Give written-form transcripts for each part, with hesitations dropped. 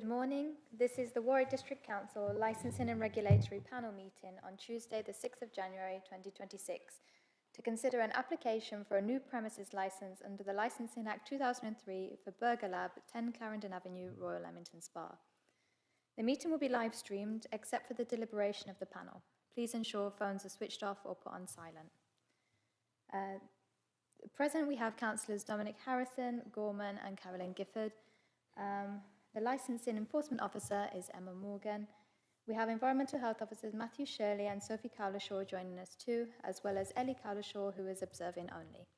Good morning. This is the Warwick District Council Licensing and Regulatory Panel meeting on Tuesday, the 6th of January 2026, to consider an application for a new premises licence under the Licensing Act 2003 for Burger Lab, 10 Clarendon Avenue, Royal Leamington Spa. The meeting will be live streamed except for the deliberation of the panel. Please ensure phones are switched off or put on silent. Present we have Councillors Dominic Harrison, Gorman and Carolyn Gifford. The Licensing Enforcement Officer is Emma Morgan. We have Environmental Health Officers Matthew Shirley and Sophie Cowlishaw joining us too, as well as Ellie Cowlishaw, who is observing only.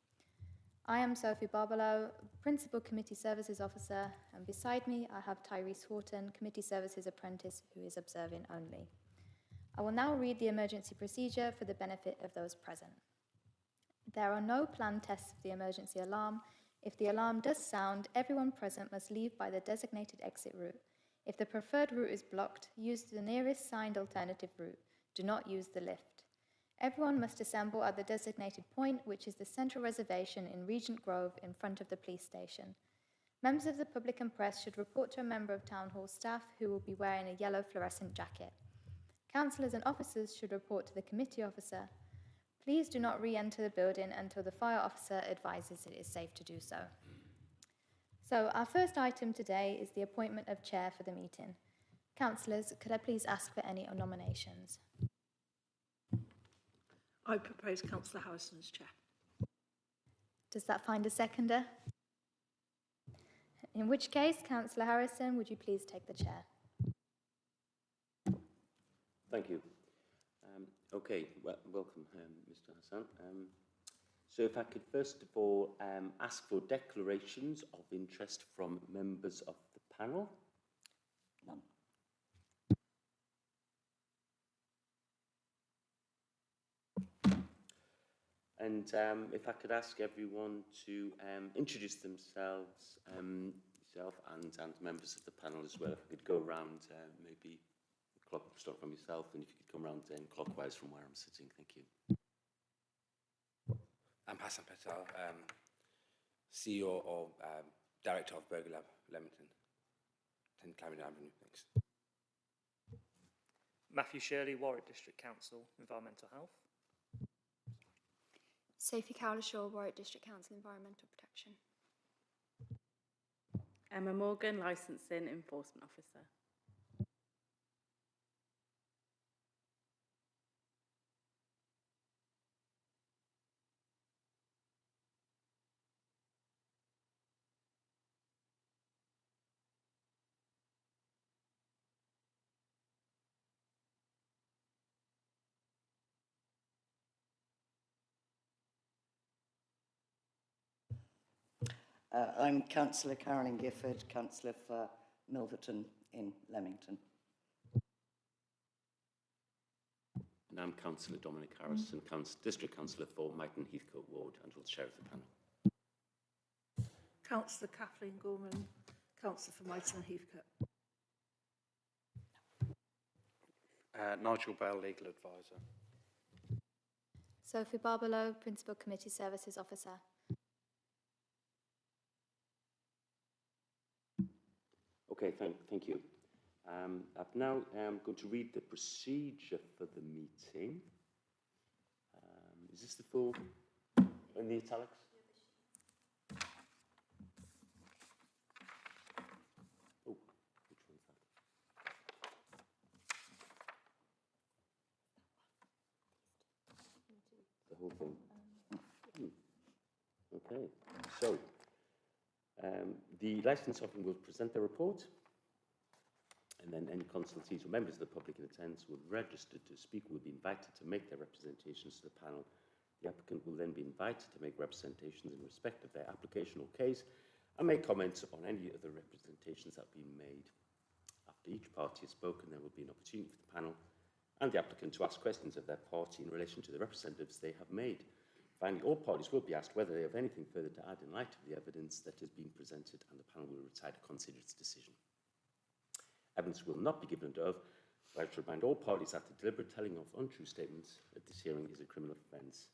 I am Sophie Barbalow, Principal Committee Services Officer, and beside me I have Tyrese Horton, Committee Services Apprentice, who is observing only. I will now read the emergency procedure for the benefit of those present. There are no planned tests of the emergency alarm. If the alarm does sound, everyone present must leave by the designated exit route. If the preferred route is blocked, use the nearest signed alternative route. Do not use the lift. Everyone must assemble at the designated point, which is the central reservation in Regent Grove in front of the police station. Members of the public and press should report to a member of Town Hall staff who will be wearing a yellow fluorescent jacket. Councillors and officers should report to the committee officer. Please do not re-enter the building until the fire officer advises it is safe to do so. So our first item today is the appointment of chair for the meeting. Councillors, could I please ask for any nominations? I propose Councillor Harrison as chair. Does that find a seconder? In which case, Councillor Harrison, would you please take the chair? Thank you. Okay, welcome, Mr. Hassan. So if I could first of all ask for declarations of interest from members of the panel. None. And if I could ask everyone to introduce themselves, yourself and members of the panel as well. If I could go around maybe start from yourself, and if you could come around clockwise from where I'm sitting. Thank you. I'm Hassan Patel, CEO or Director of Burger Lab, Leamington, 10 Clarendon Avenue. Thanks. Matthew Shirley, Warwick District Council, Environmental Health. Sophie Cowlishaw, Warwick District Council, Environmental Protection. Emma Morgan, Licensing Enforcement Officer. I'm Councillor Carolyn Gifford, Councillor for Milverton in Leamington. And I'm Councillor Dominic Harrison, District Councillor for Myton Heathcote Ward, and will chair of the panel. Councillor Kathleen Gorman, Councillor for Myton Heathcote. Nigel Bell, Legal Advisor. Sophie Barbalow, Principal Committee Services Officer. Okay, thank you. I'm now going to read the procedure for the meeting. Is this the full in the italics? Oh, which one's that? The whole thing. Okay, so the licence officer will present their report, and then any consultees or members of the public in attendance will register to speak, will be invited to make their representations to the panel. The applicant will then be invited to make representations in respect of their application or case and make comments on any of the representations that have been made. After each party has spoken, there will be an opportunity for the panel and the applicant to ask questions of their party in relation to the representatives they have made. Finally, all parties will be asked whether they have anything further to add in light of the evidence that has been presented, and the panel will retire to consider its decision. Evidence will not be given under oath. I like to remind all parties that the deliberate telling of untrue statements at this hearing is a criminal offence.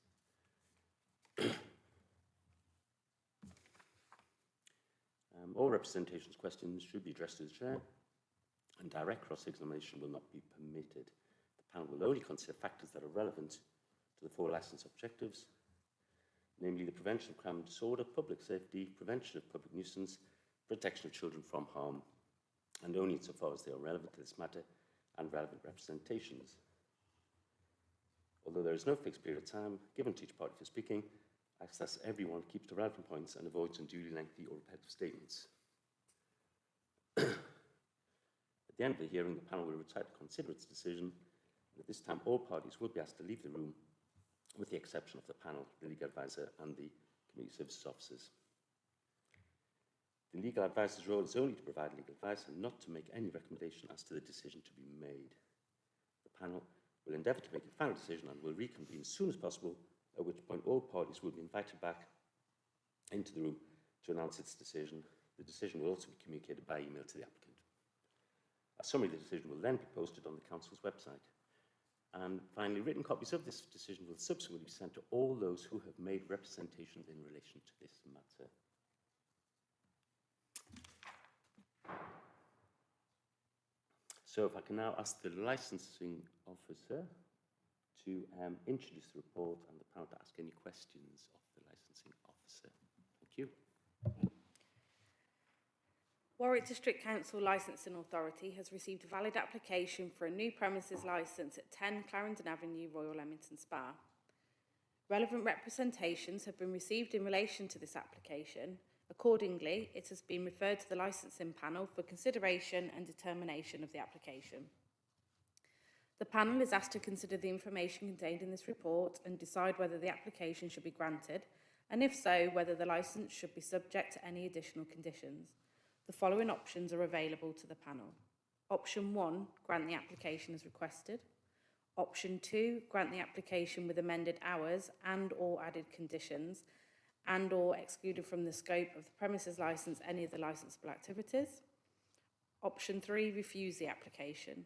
All representations questions should be addressed to the chair. and direct cross-examination will not be permitted. The panel will only consider factors that are relevant to the 4 licence objectives, namely the prevention of crime and disorder, public safety, prevention of public nuisance, protection of children from harm, and only insofar as they are relevant to this matter and relevant representations. Although there is no fixed period of time given to each party for speaking, I ask that everyone keeps to relevant points and avoids unduly lengthy or repetitive statements. At the end of the hearing, the panel will retire to consider its decision, and at this time all parties will be asked to leave the room, with the exception of the panel, the legal advisor and the community services officers. The legal advisor's role is only to provide legal advice and not to make any recommendation as to the decision to be made. The panel will endeavour to make a final decision and will reconvene as soon as possible, at which point all parties will be invited back into the room to announce its decision. The decision will also be communicated by email to the applicant. A summary of the decision will then be posted on the Council's website. And finally, written copies of this decision will subsequently be sent to all those who have made representations in relation to this matter. So if I can now ask the licensing officer to introduce the report and the panel to ask any questions of the licensing officer. Thank you. Warwick District Council Licensing Authority has received a valid application for a new premises licence at 10 Clarendon Avenue, Royal Leamington Spa. Relevant representations have been received in relation to this application. Accordingly, it has been referred to the licensing panel for consideration and determination of the application. The panel is asked to consider the information contained in this report and decide whether the application should be granted, and if so, whether the licence should be subject to any additional conditions. The following options are available to the panel. Option 1, grant the application as requested. Option 2, grant the application with amended hours and or added conditions and or excluded from the scope of the premises licence any of the licensable activities. Option 3, refuse the application.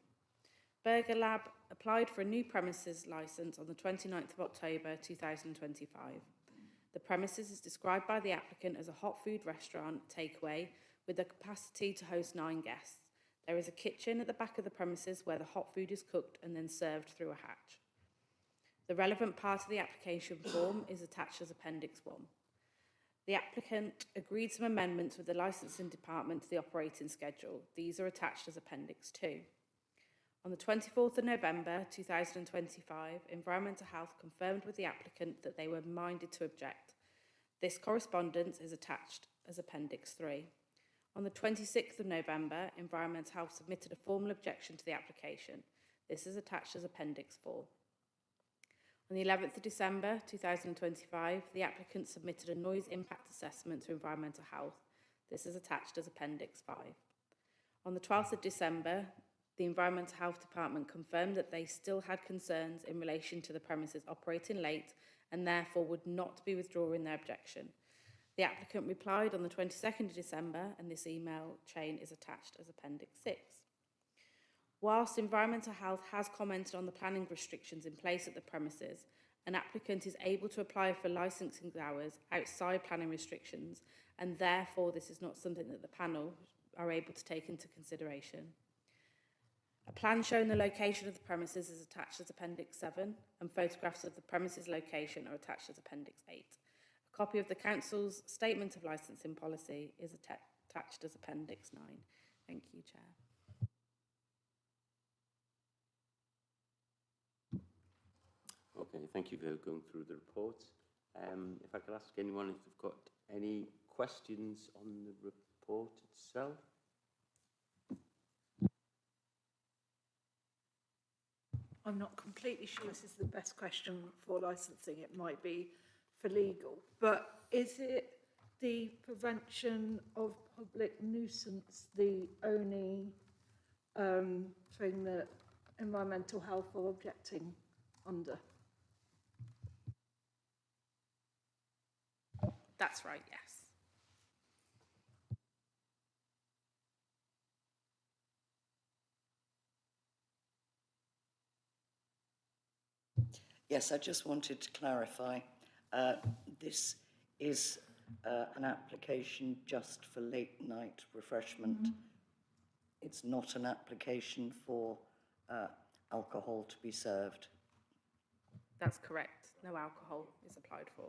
Burger Lab applied for a new premises licence on the 29th of October 2025. The premises is described by the applicant as a hot food restaurant takeaway with the capacity to host 9 guests. There is a kitchen at the back of the premises where the hot food is cooked and then served through a hatch. The relevant part of the application form is attached as Appendix 1. The applicant agreed some amendments with the licensing department to the operating schedule. These are attached as Appendix 2. On the 24th of November 2025, Environmental Health confirmed with the applicant that they were minded to object. This correspondence is attached as Appendix 3. On the 26th of November, Environmental Health submitted a formal objection to the application. This is attached as Appendix 4. On the 11th of December 2025, the applicant submitted a noise impact assessment to Environmental Health. This is attached as Appendix 5. On the 12th of December, the Environmental Health Department confirmed that they still had concerns in relation to the premises operating late and therefore would not be withdrawing their objection. The applicant replied on the 22nd of December, and this email chain is attached as Appendix 6. Whilst Environmental Health has commented on the planning restrictions in place at the premises, an applicant is able to apply for licensing hours outside planning restrictions, and therefore this is not something that the panel are able to take into consideration. A plan showing the location of the premises is attached as Appendix 7, and photographs of the premises location are attached as Appendix 8. A copy of the Council's Statement of Licensing Policy is attached as Appendix 9. Thank you, Chair. Okay, thank you for going through the report. If I could ask anyone if they've got any questions on the report itself. I'm not completely sure this is the best question for licensing. It might be for legal. But is it the prevention of public nuisance the only thing that Environmental Health are objecting under? That's right, yes. Yes, I just wanted to clarify. This is an application just for late night refreshment It's not an application for alcohol to be served, That's correct. No alcohol is applied for.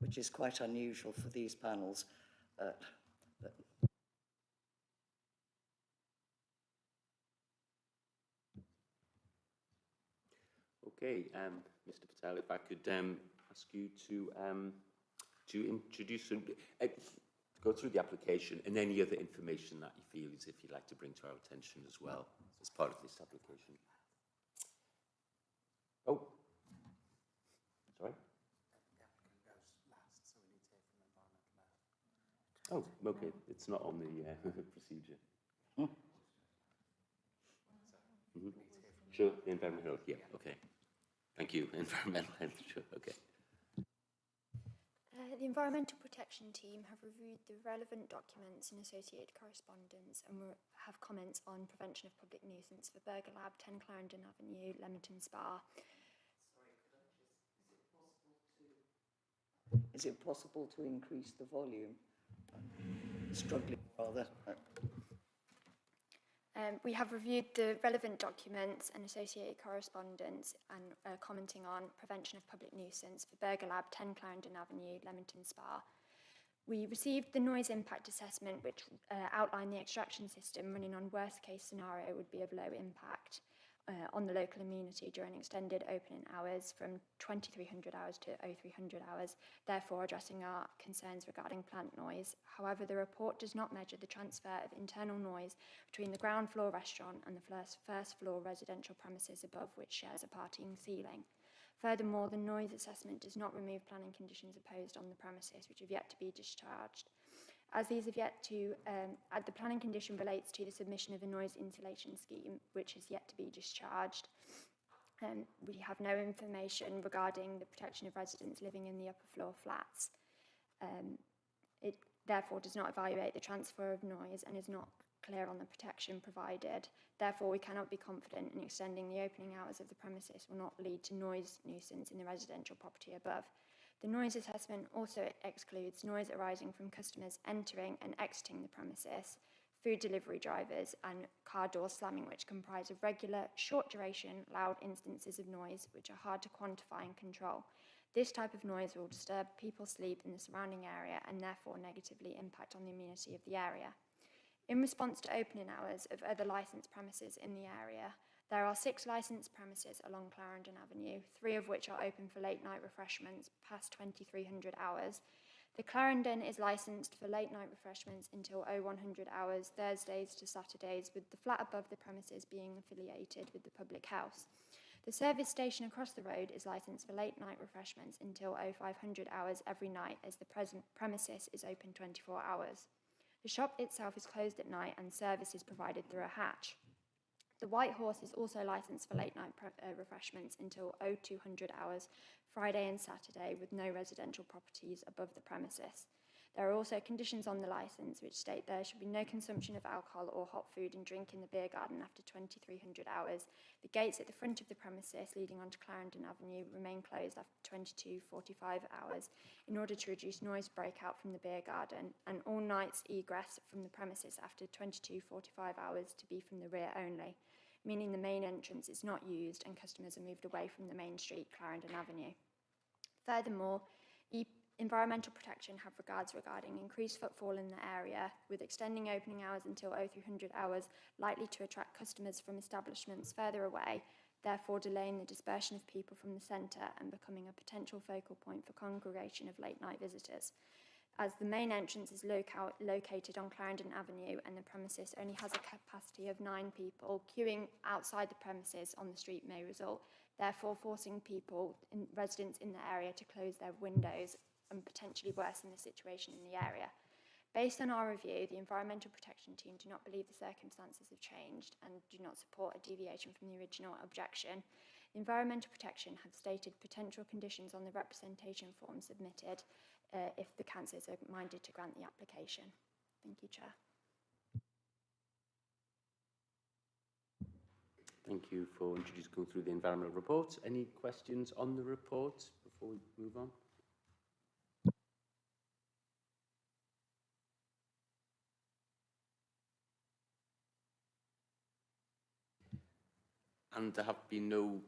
which is quite unusual for these panels. Okay, Mr. Patel, if I could ask you to introduce and go through the application and any other information that you feel as if you'd like to bring to our attention as well as part of this application. Oh, sorry. Oh, okay, it's not on the procedure. Sure, the environmental health, yeah, okay. Thank you, environmental health, sure, okay. The Environmental Protection Team have reviewed the relevant documents and associated correspondence and have comments on prevention of public nuisance for Burger Lab, 10 Clarendon Avenue, Leamington Spa. Is it possible to increase the volume? Struggling rather. We have reviewed the relevant documents and associated correspondence and commenting on prevention of public nuisance for Burger Lab, 10 Clarendon Avenue, Leamington Spa. We received the noise impact assessment, which outlined the extraction system running on worst case scenario would be of low impact on the local amenity during extended opening hours from 2300 hours to 0300 hours, therefore addressing our concerns regarding plant noise. However, the report does not measure the transfer of internal noise between the ground floor restaurant and the first floor residential premises above, which shares a parting ceiling. Furthermore, the noise assessment does not remove planning conditions imposed on the premises, which have yet to be discharged. As these have yet to, the planning condition relates to the submission of a noise insulation scheme, which is yet to be discharged. We have no information regarding the protection of residents living in the upper floor flats. It therefore does not evaluate the transfer of noise and is not clear on the protection provided. Therefore, we cannot be confident in extending the opening hours of the premises will not lead to noise nuisance in the residential property above. The noise assessment also excludes noise arising from customers entering and exiting the premises, food delivery drivers, and car door slamming, which comprise of regular, short duration, loud instances of noise which are hard to quantify and control. This type of noise will disturb people's sleep in the surrounding area and therefore negatively impact on the amenity of the area. In response to opening hours of other licensed premises in the area, there are 6 licensed premises along Clarendon Avenue, 3 of which are open for late night refreshments past 2300 hours. The Clarendon is licensed for late night refreshments until 0100 hours, Thursdays to Saturdays, with the flat above the premises being affiliated with the public house. The service station across the road is licensed for late night refreshments until 0500 hours every night, as the present premises is open 24 hours. The shop itself is closed at night and service is provided through a hatch. The White Horse is also licensed for late night refreshments until 0200 hours, Friday and Saturday, with no residential properties above the premises. There are also conditions on the licence which state there should be no consumption of alcohol or hot food and drink in the beer garden after 2300 hours. The gates at the front of the premises leading onto Clarendon Avenue remain closed after 22:45 hours in order to reduce noise breakout from the beer garden, and all nights egress from the premises after 22:45 hours to be from the rear only, meaning the main entrance is not used and customers are moved away from the main street, Clarendon Avenue. Furthermore, Environmental Protection have regards regarding increased footfall in the area, with extending opening hours until 0300 hours likely to attract customers from establishments further away, therefore delaying the dispersion of people from the centre and becoming a potential focal point for congregation of late-night visitors. As the main entrance is located on Clarendon Avenue and the premises only has a capacity of 9 people, queuing outside the premises on the street may result, therefore forcing residents in the area to close their windows and potentially worsen the situation in the area. Based on our review, the Environmental Protection Team do not believe the circumstances have changed and do not support a deviation from the original objection. Environmental Protection have stated potential conditions on the representation form submitted if the councillors are minded to grant the application. Thank you, Chair. Thank you for going through the environmental report. Any questions on the report before we move on? And there have been no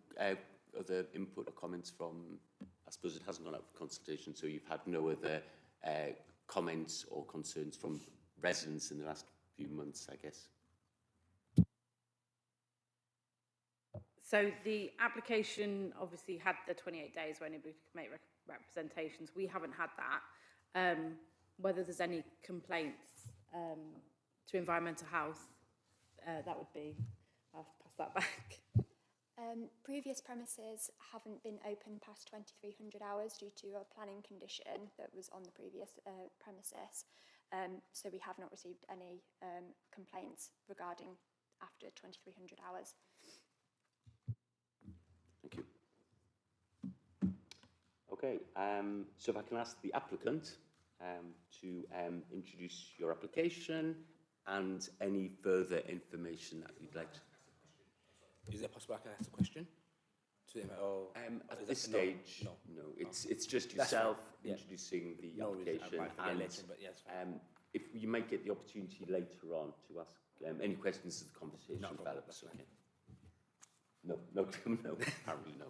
other input or comments from, I suppose it hasn't gone out for consultation, so you've had no other comments or concerns from residents in the last few months, I guess? So the application obviously had the 28 days where anybody could make representations. We haven't had that. Whether there's any complaints to environmental health, that would be, I'll pass that back. Previous premises haven't been open past 2300 hours due to a planning condition that was on the previous premises. So we have not received any complaints regarding after 2300 hours. Thank you. Okay, so if I can ask the applicant to introduce your application and any further information that you'd like to. Is it possible I can ask a question to him? Or At this stage, no. It's just That's yourself fine, yeah. introducing the No reason, I application, might forget and later, but yes, fine. if you might get the opportunity later on to ask any questions as the conversation No problem, develops. that's fine. Okay. No, apparently no.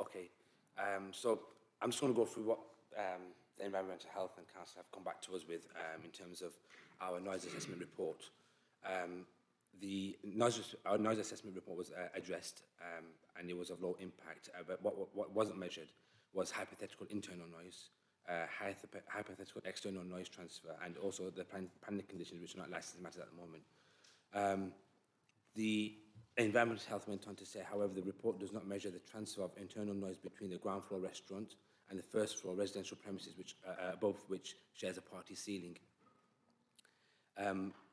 Okay, so I'm just going to go through what the Environmental Health and Council have come back to us with in terms of our noise assessment report. Our noise assessment report was addressed and it was of low impact, but what wasn't measured was hypothetical internal noise, hypothetical external noise transfer, and also the planning conditions which are not licensed matters at the moment. The Environmental Health went on to say, however, the report does not measure the transfer of internal noise between the ground floor restaurant and the first floor residential premises, which above which shares a party ceiling.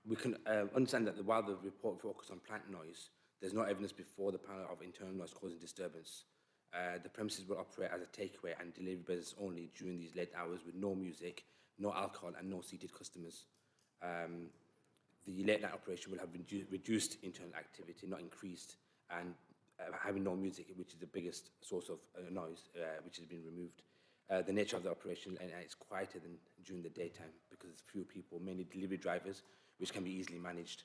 We can understand that while the report focused on plant noise, there's no evidence before the panel of internal noise causing disturbance. The premises will operate as a takeaway and delivery business only during these late hours with no music, no alcohol and no seated customers. The late night operation will have reduced internal activity, not increased, and having no music, which is the biggest source of noise, which has been removed. The nature of the operation is quieter than during the daytime because there's fewer people, mainly delivery drivers, which can be easily managed.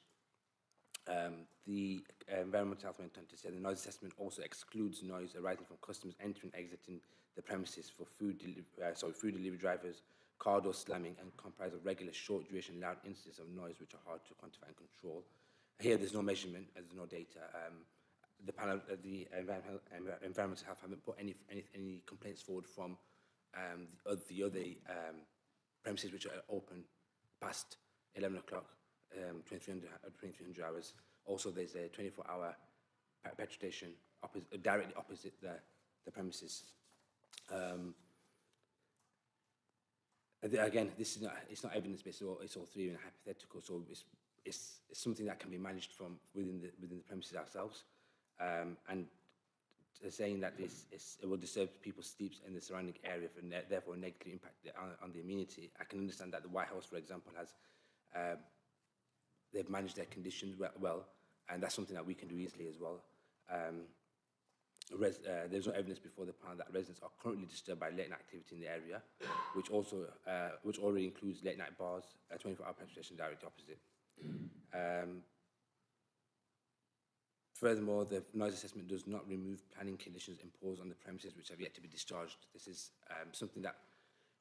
The Environmental Health went on to say the noise assessment also excludes noise arising from customers entering and exiting the premises for food delivery drivers, car door slamming, and comprise of regular short duration loud instances of noise which are hard to quantify and control. Here there's no measurement, there's no data. The panel, the Environmental Health haven't put any complaints forward from the other premises which are open past 11 o'clock, 2300 hours. Also, there's a 24-hour petrol station directly opposite the premises. Again, this is it's not evidence-based, it's all theory and hypothetical, so it's something that can be managed from within the premises ourselves. And saying that it will disturb people's sleeps in the surrounding area, therefore negatively impact on the amenity. I can understand that the White House, for example, has they've managed their conditions well, and that's something that we can do easily as well. There's no evidence before the panel that residents are currently disturbed by late night activity in the area, which already includes late night bars, a 24-hour petrol station directly opposite. Furthermore, the noise assessment does not remove planning conditions imposed on the premises which have yet to be discharged. This is something that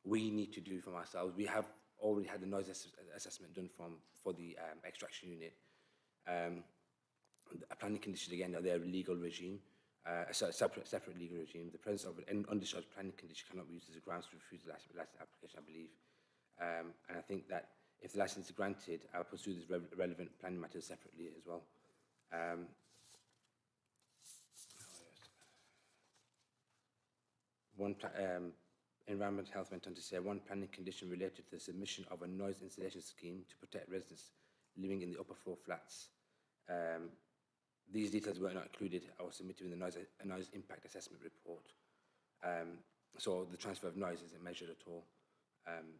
we need to do from ourselves. We have already had the noise assessment done for the extraction unit. A planning condition, again, are their legal regime, a separate legal regime. The presence of an undischarged planning condition cannot be used as a grounds to refuse the license application, I believe. And I think that if the license is granted, I'll pursue these relevant planning matters separately as well. Environmental Health went on to say one planning condition related to the submission of a noise insulation scheme to protect residents living in the upper floor flats. These details were not included or submitted in the noise impact assessment report. So the transfer of noise isn't measured at all.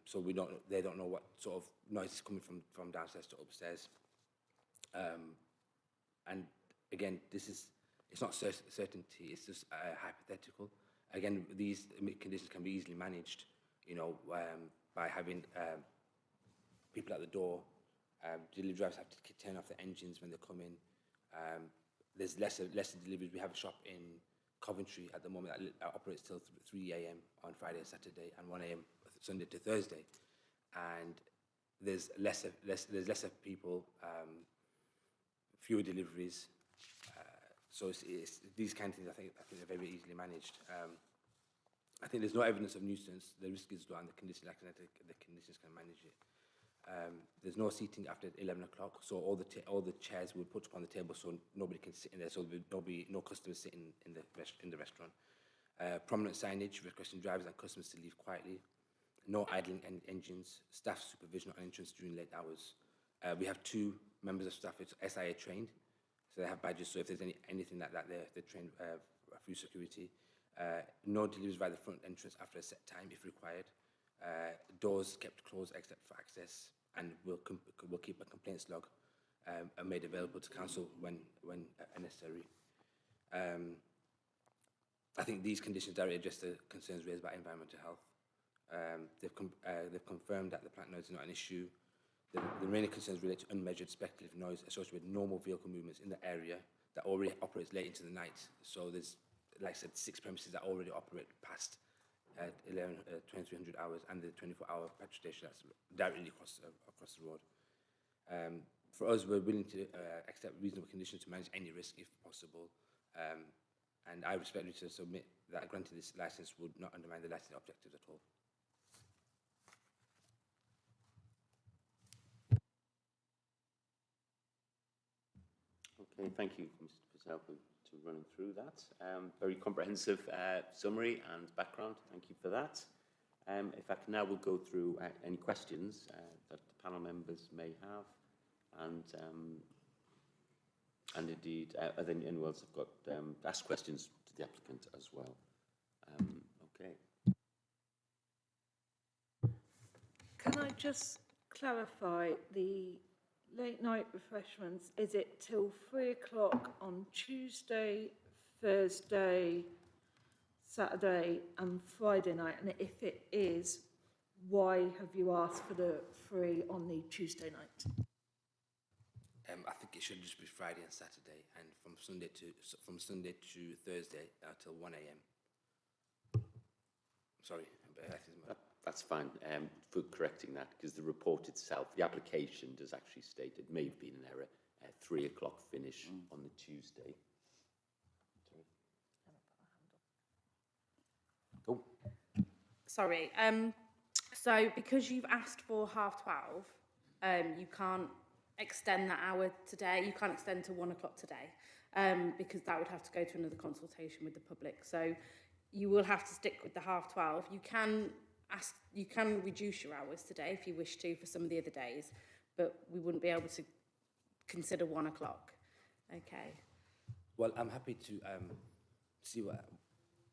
So they don't know what sort of noise is coming from downstairs to upstairs. And again, it's not certainty, it's just hypothetical. Again, these conditions can be easily managed, by having people at the door. Delivery drivers have to turn off the engines when they come in. there's lesser deliveries. We have a shop in Coventry at the moment that operates till 3 a.m. on Friday and Saturday, and 1 a.m. Sunday to Thursday, and there's lesser people, fewer deliveries. So it's these kind of things. I think they're very easily managed. I think there's no evidence of nuisance. The risk is low, and the conditions can manage it. There's no seating after 11 o'clock, so all the chairs will put up on the table, so nobody can sit in there. So there'll be no customers sitting in the restaurant. Prominent signage requesting drivers and customers to leave quietly. No idling engines. Staff supervision on entrance during late hours. We have 2 members of staff who's SIA trained, so they have badges. So if there's anything like that, they're trained through security. No deliveries via the front entrance after a set time if required. Doors kept closed except for access, and we'll keep a complaints log and made available to council when necessary. I think these conditions directly address the concerns raised by environmental health. They've confirmed that the plant noise is not an issue. The remaining concerns relate to unmeasured speculative noise associated with normal vehicle movements in the area that already operates late into the night. So there's, like I said, 6 premises that already operate past 2300 hours, and the 24-hour petrol station that's directly across the road. For us, we're willing to accept reasonable conditions to manage any risk if possible. And I respectfully to submit that granting this license would not undermine the licensing objectives at all. Okay, thank you, Mr. Purcell, for running through that. Very comprehensive summary and background. Thank you for that. In fact, now we'll go through any questions that the panel members may have, and indeed, then anyone else have got asked questions to the applicant as well. Okay. Can I just clarify the late night refreshments? Is it till 3 o'clock on Tuesday, Thursday, Saturday and Friday night? And if it is, why have you asked for the 3 on the Tuesday night? I think it should just be Friday and Saturday, and from Sunday to Thursday till 1 a.m. Sorry, That's fine for correcting that, because the report itself, the application does actually state it may have been an error. 3 o'clock finish on the Tuesday. Sorry. Oh. Sorry. So because you've asked for 12:30, you can't extend that hour today. You can't extend to 1 o'clock today, because that would have to go to another consultation with the public. So you will have to stick with the 12:30. You can reduce your hours today if you wish to for some of the other days, but we wouldn't be able to consider 1 o'clock. Okay. Well, I'm happy to see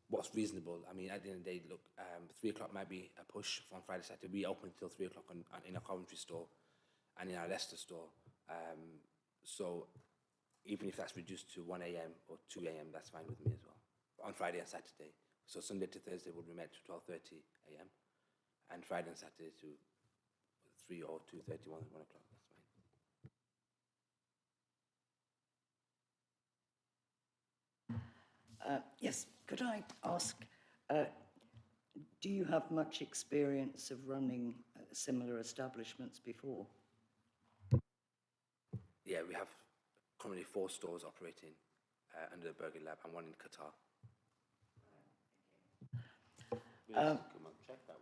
what's reasonable. I mean, at the end of the day, look, 3 o'clock might be a push on Friday, Saturday. We open until 3 o'clock in our Coventry store and in our Leicester store. So even if that's reduced to 1 a.m. or 2 a.m., that's fine with me as well, on Friday and Saturday. So Sunday to Thursday would be met to 12:30 a.m. and Friday and Saturday to 3 or 2:30, 1 o'clock. That's fine. Yes, could I ask, do you have much experience of running similar establishments before? Yeah, we have currently 4 stores operating under the Burger Lab and 1 in Qatar. Come on, check that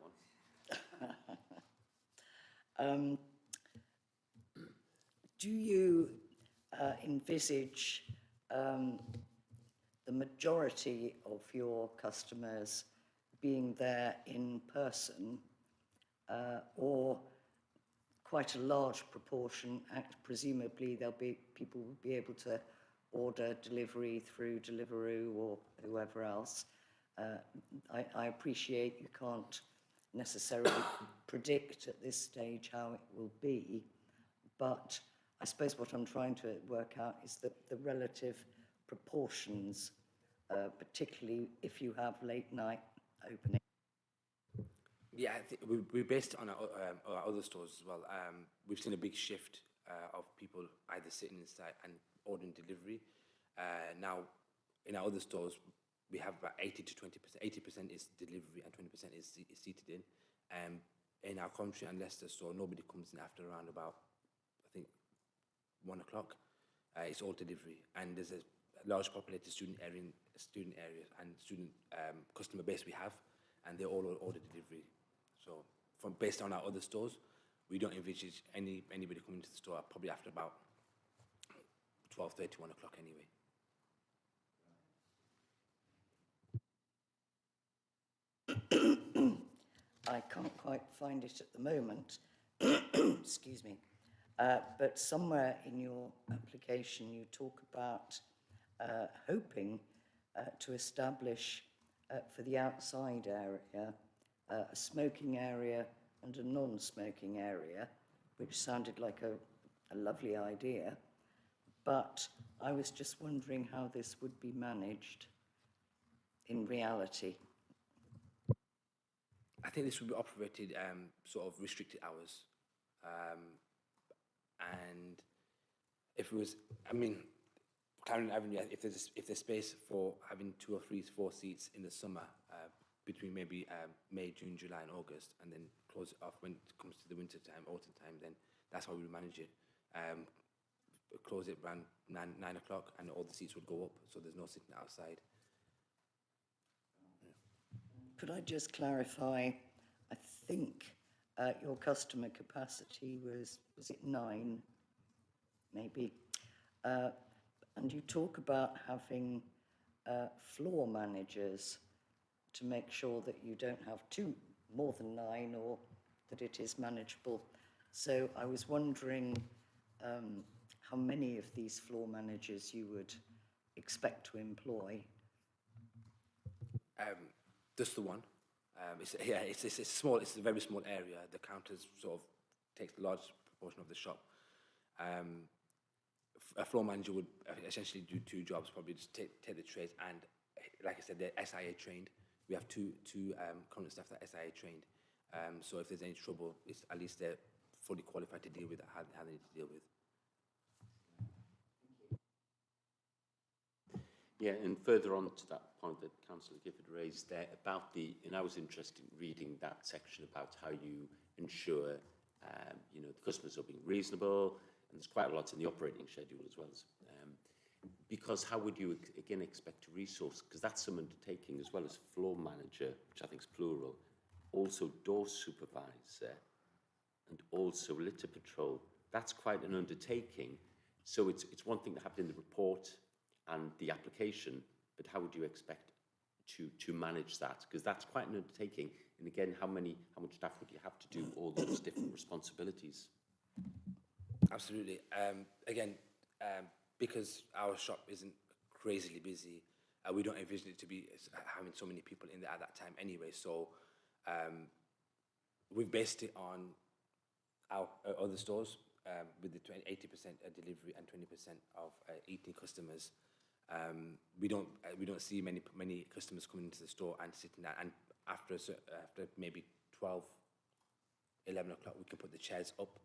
one. Do you envisage the majority of your customers being there in person, or quite a large proportion, presumably people will be able to order delivery through Deliveroo or whoever else? I appreciate you can't necessarily predict at this stage how it will be, but I suppose what I'm trying to work out is the relative proportions, particularly if you have late night opening. Yeah, I think we based it on our other stores as well. We've seen a big shift of people either sitting inside and ordering delivery. Now, in our other stores, we have about 80 to 20%. 80% is delivery and 20% is seated in. In our Coventry and Leicester store, nobody comes in after around about, I think, 1 o'clock. It's all delivery, and there's a large populated student area and student customer base we have, and they all order delivery. So, based on our other stores, we don't envisage anybody coming to the store probably after about 12:30, 1 o'clock anyway. I can't quite find it at the moment, excuse me, but somewhere in your application you talk about hoping to establish for the outside area a smoking area and a non-smoking area, which sounded like a lovely idea, but I was just wondering how this would be managed in reality. I think this would be operated sort of restricted hours. And if it was, I mean, Clarendon Avenue, if there's space for having 2 or 3, 4 seats in the summer, between maybe May, June, July and August, and then close it off when it comes to the winter time, autumn time, then that's how we would manage it. Close it around 9 o'clock and all the seats would go up, so there's no sitting outside. Could I just clarify, I think your customer capacity was it 9, maybe? And you talk about having floor managers to make sure that you don't have more than 9 or that it is manageable. So I was wondering how many of these floor managers you would expect to employ. Just the one. It's small. It's a very small area. The counters sort of takes a large proportion of the shop. A floor manager would essentially do 2 jobs, probably just take the trays, and like I said, they're SIA trained. We have two current staff that are SIA trained. So if there's any trouble, at least they're fully qualified to deal with how they need to deal with. Yeah, and further on to that point that Councillor Gifford raised there about and I was interested in reading that section about how you ensure, the customers are being reasonable, and there's quite a lot in the operating schedule as well. Because how would you, again, expect to resource, because that's some undertaking as well as floor manager, which I think is plural, also door supervisor, and also litter patrol. That's quite an undertaking. So it's one thing to have it in the report and the application, but how would you expect to manage that? Because that's quite an undertaking. And again, how much staff would you have to do all those different responsibilities? Absolutely. Again, because our shop isn't crazily busy, we don't envision it to be having so many people in there at that time anyway. So we've based it on our other stores with the 80% delivery and 20% of eating customers. We don't see many customers coming into the store and sitting there. And after maybe 12, 11 o'clock, we can put the chairs up.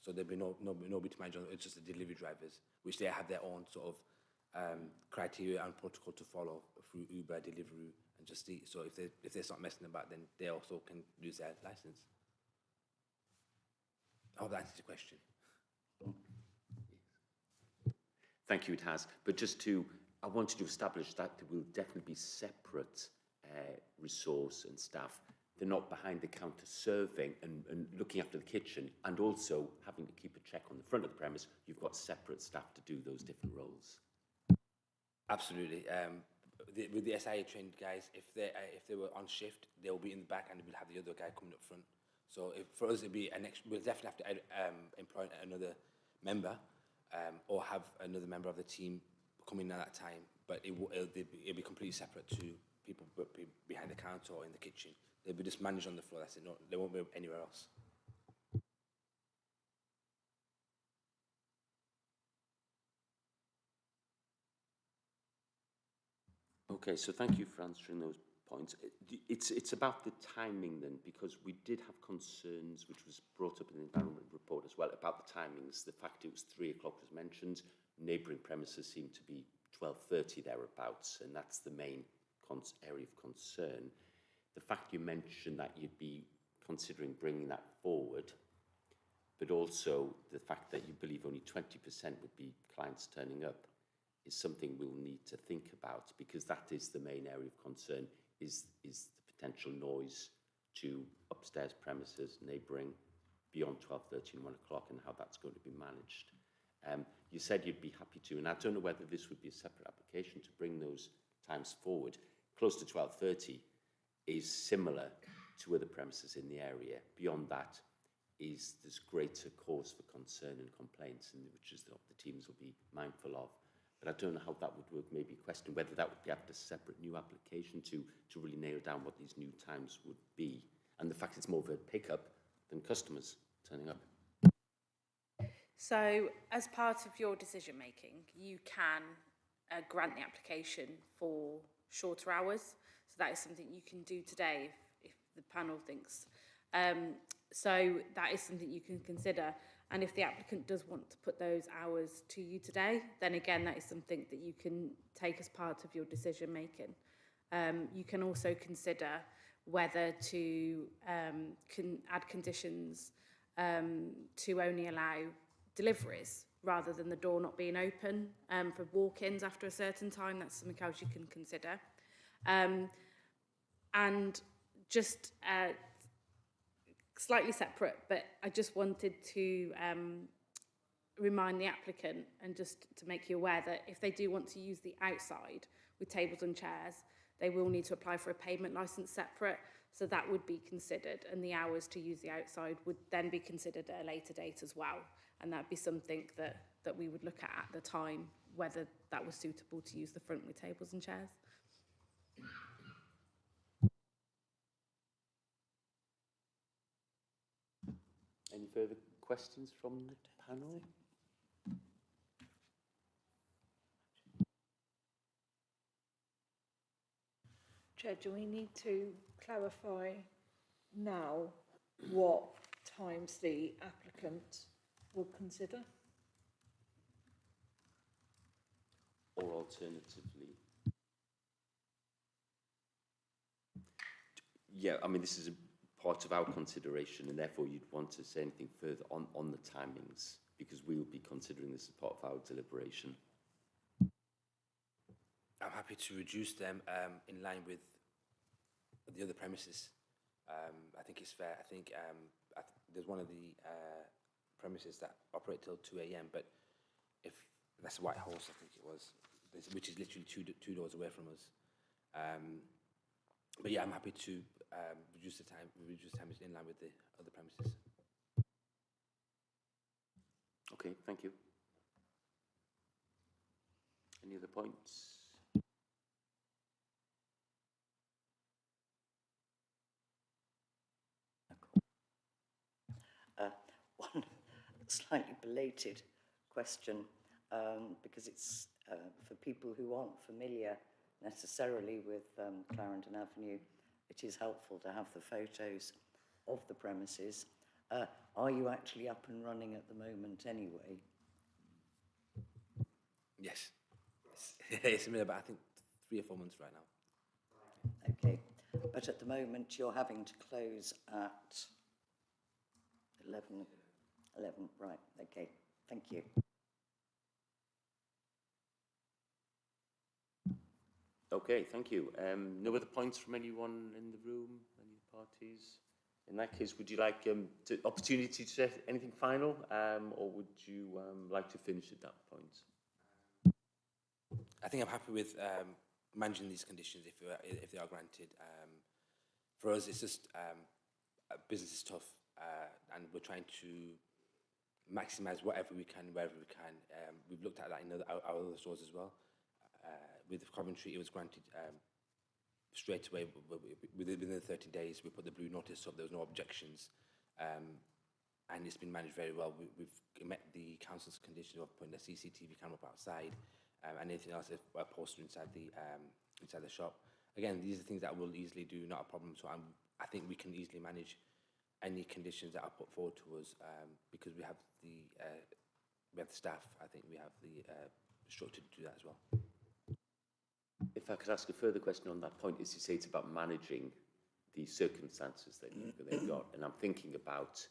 So there'll be nobody to manage. It's just the delivery drivers, which they have their own sort of criteria and protocol to follow through Uber, Deliveroo, and Just Eat. So if they start messing about, then they also can lose their license. I hope that answers your question. Thank you, it has. But I wanted to establish that there will definitely be separate resource and staff. They're not behind the counter serving and looking after the kitchen, and also having to keep a check on the front of the premise. You've got separate staff to do those different roles. Absolutely. With the SIA trained guys, if they were on shift, they will be in the back, and we'll have the other guy coming up front. So for us, it'd be we'll definitely have to employ another member, or have another member of the team come in at that time. But it'll be completely separate to people behind the counter or in the kitchen. They'll be just managed on the floor. That's it. They won't be anywhere else. Okay, so thank you for answering those points. It's about the timing then, because we did have concerns, which was brought up in the environment report as well, about the timings. The fact it was 3 o'clock was mentioned. Neighbouring premises seem to be 12:30 thereabouts, and that's the main area of concern. The fact you mentioned that you'd be considering bringing that forward, but also the fact that you believe only 20% would be clients turning up, is something we'll need to think about, because that is the main area of concern, is the potential noise to upstairs premises neighbouring beyond 12:30 and 1 o'clock, and how that's going to be managed. You said you'd be happy to, and I don't know whether this would be a separate application to bring those times forward. Close to 12:30 is similar to other premises in the area. Beyond that there's greater cause for concern and complaints, and which is the teams will be mindful of. But I don't know how that would work. Maybe question whether that would be after a separate new application to really nail down what these new times would be, and the fact it's more of a pickup than customers turning up. So, as part of your decision making, you can grant the application for shorter hours. So that is something you can do today if the panel thinks. So that is something you can consider. And if the applicant does want to put those hours to you today, then again, that is something that you can take as part of your decision making. You can also consider whether to add conditions to only allow deliveries rather than the door not being open for walk-ins after a certain time. That's something else you can consider. And just slightly separate, but I just wanted to remind the applicant and just to make you aware that if they do want to use the outside with tables and chairs, they will need to apply for a payment licence separate. So that would be considered, and the hours to use the outside would then be considered at a later date as well. And that'd be something that we would look at the time, whether that was suitable to use the front with tables and chairs. Any further questions from the panel? Chair, do we need to clarify now what times the applicant will consider? Or alternatively? Yeah, I mean, this is a part of our consideration, and therefore you'd want to say anything further on the timings, because we'll be considering this as part of our deliberation. I'm happy to reduce them in line with the other premises. I think it's fair. I think there's one of the premises that operate till 2 a.m, but if that's White Horse, I think it was, which is literally two doors away from us. But yeah, I'm happy to reduce time in line with the other premises. Okay, thank you. Any other points? One slightly belated question, because it's for people who aren't familiar necessarily with Clarendon Avenue, it is helpful to have the photos of the premises. Are you actually up and running at the moment anyway? Yes. It's been about, I think, 3 or 4 months right now. Okay, but at the moment you're having to close at 11, right, okay, thank you. Okay, thank you. No other points from anyone in the room, any parties? In that case, would you like opportunity to say anything final, or would you like to finish at that point? I think I'm happy with managing these conditions if they are granted. For us, it's just business is tough, and we're trying to maximise whatever we can, wherever we can. We've looked at that in our other stores as well. With Coventry, it was granted straight away within the 13 days. We put the blue notice up, there was no objections, and it's been managed very well. We've met the council's condition of putting a CCTV camera up outside, and anything else, a poster inside the shop. Again, these are things that we'll easily do, not a problem. So I think we can easily manage any conditions that are put forward to us, because we have the staff. I think we have the structure to do that as well. If I could ask a further question on that point, as you say, it's about managing the circumstances that they've got, and I'm thinking about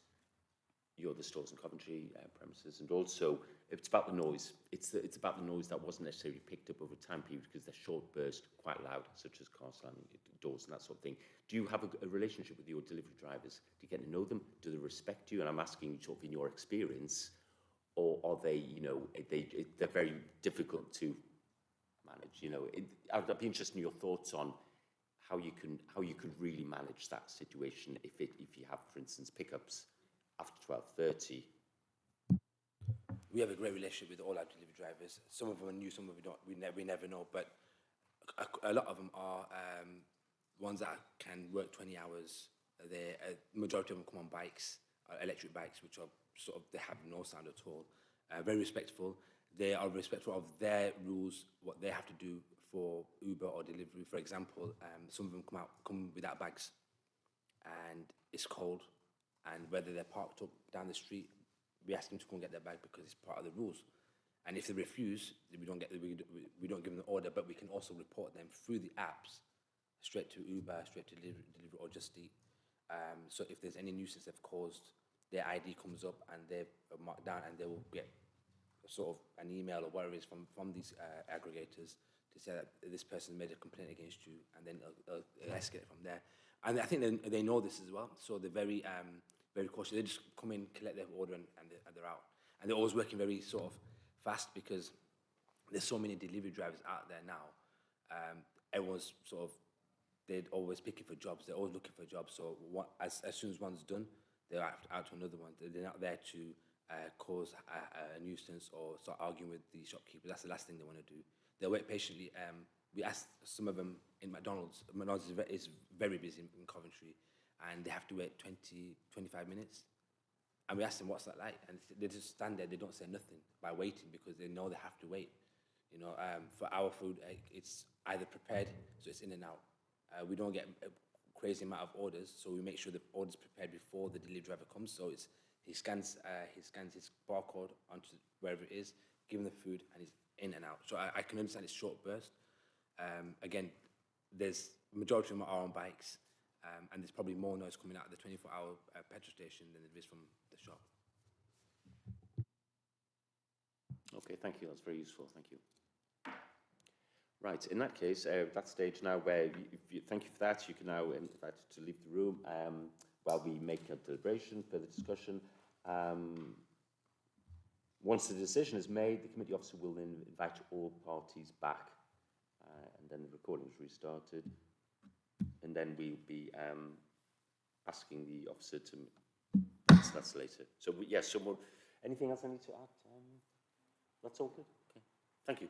the stores in Coventry premises, and also it's about the noise. It's about the noise that wasn't necessarily picked up over time period because they're short burst, quite loud, such as car slamming doors and that sort of thing. Do you have a relationship with your delivery drivers? Do you get to know them? Do they respect you? And I'm asking you sort of in your experience, or are they, they're very difficult to manage? I'd be interested in your thoughts on how you could really manage that situation if you have, for instance, pickups after 12:30. We have a great relationship with all our delivery drivers. Some of them are new, some of them don't. We never know, but a lot of them are ones that can work 20 hours. The majority of them come on bikes, electric bikes, which are they have no sound at all. Very respectful. They are respectful of their rules, what they have to do for Uber or delivery. For example, some of them come without bags, and it's cold. And whether they're parked up down the street, we ask them to go and get their bag because it's part of the rules. And if they refuse, we don't give them the order, but we can also report them through the apps, straight to Uber, straight to delivery or Just Eat. So if there's any nuisance they've caused, their ID comes up and they're marked down, and they will get sort of an email or whatever it is from these aggregators to say that this person made a complaint against you, and then it'll escalate from there. And I think they know this as well, so they're very cautious. They just come in, collect their order, and they're out. And they're always working very sort of fast because there's so many delivery drivers out there now. Everyone's they're always picking for jobs. They're always looking for jobs. So as soon as one's done, they're out to another one. They're not there to cause a nuisance or start arguing with the shopkeeper. That's the last thing they want to do. They'll wait patiently. We asked some of them in McDonald's. McDonald's is very busy in Coventry, and they have to wait 25 minutes. And we asked them, what's that like? And they just stand there. They don't say nothing by waiting because they know they have to wait. For our food, it's either prepared, so it's in and out. We don't get a crazy amount of orders, so we make sure the order's prepared before the delivery driver comes. So he scans his barcode onto wherever it is, give him the food, and he's in and out. So I can understand it's short burst. Again, there's majority of them are on bikes, and there's probably more noise coming out of the 24-hour petrol station than there is from the shop. Okay, thank you. That's very useful. Thank you. Right, in that case, that stage now where thank you for that. You can now invite to leave the room while we make a deliberation, further discussion. Once the decision is made, the committee officer will then invite all parties back, and then the recording is restarted. And then we'll be asking the officer to... That's later. So, yes, anything else I need to add? That's all good? Okay. Thank you.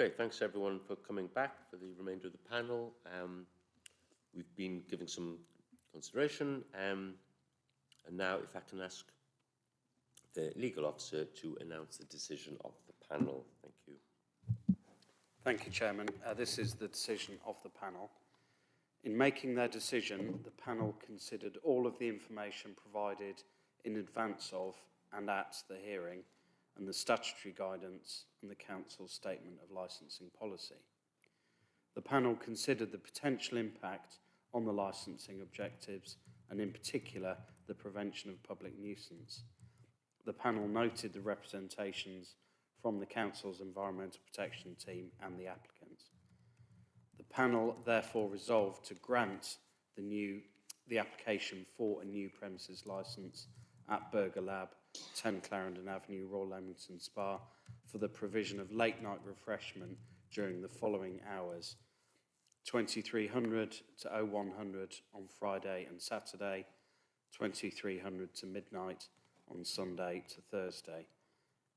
Okay, thanks everyone for coming back for the remainder of the panel. We've been giving some consideration, and now if I can ask the legal officer to announce the decision of the panel. Thank you. Thank you, Chairman. This is the decision of the panel. In making their decision, the panel considered all of the information provided in advance of and at the hearing, and the statutory guidance and the Council's statement of licensing policy. The panel considered the potential impact on the licensing objectives, and in particular, the prevention of public nuisance. The panel noted the representations from the Council's Environmental Protection Team and the applicant. The panel therefore resolved to grant the application for a new premises licence at Burger Lab, 10 Clarendon Avenue, Royal Leamington Spa, for the provision of late night refreshment during the following hours: 2300 to 0100 on Friday and Saturday, 2300 to midnight on Sunday to Thursday.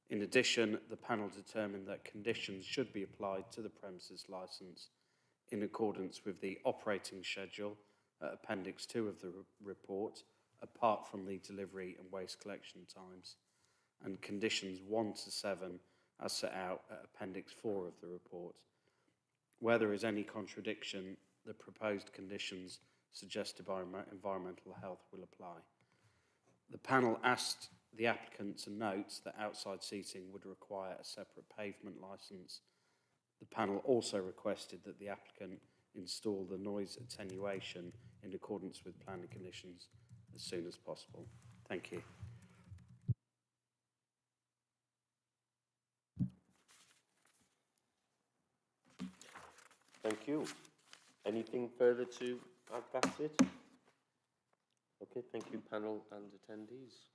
In addition, the panel determined that conditions should be applied to the premises licence in accordance with the operating schedule at Appendix 2 of the report, apart from the delivery and waste collection times, and conditions 1 to 7 as set out at Appendix 4 of the report. Where there is any contradiction, the proposed conditions suggested by Environmental Health will apply. The panel asked the applicant to note that outside seating would require a separate pavement licence. The panel also requested that the applicant install the noise attenuation in accordance with planning conditions as soon as possible. Thank you. Thank you. Anything further to add? That's it. Okay, thank you, panel and attendees.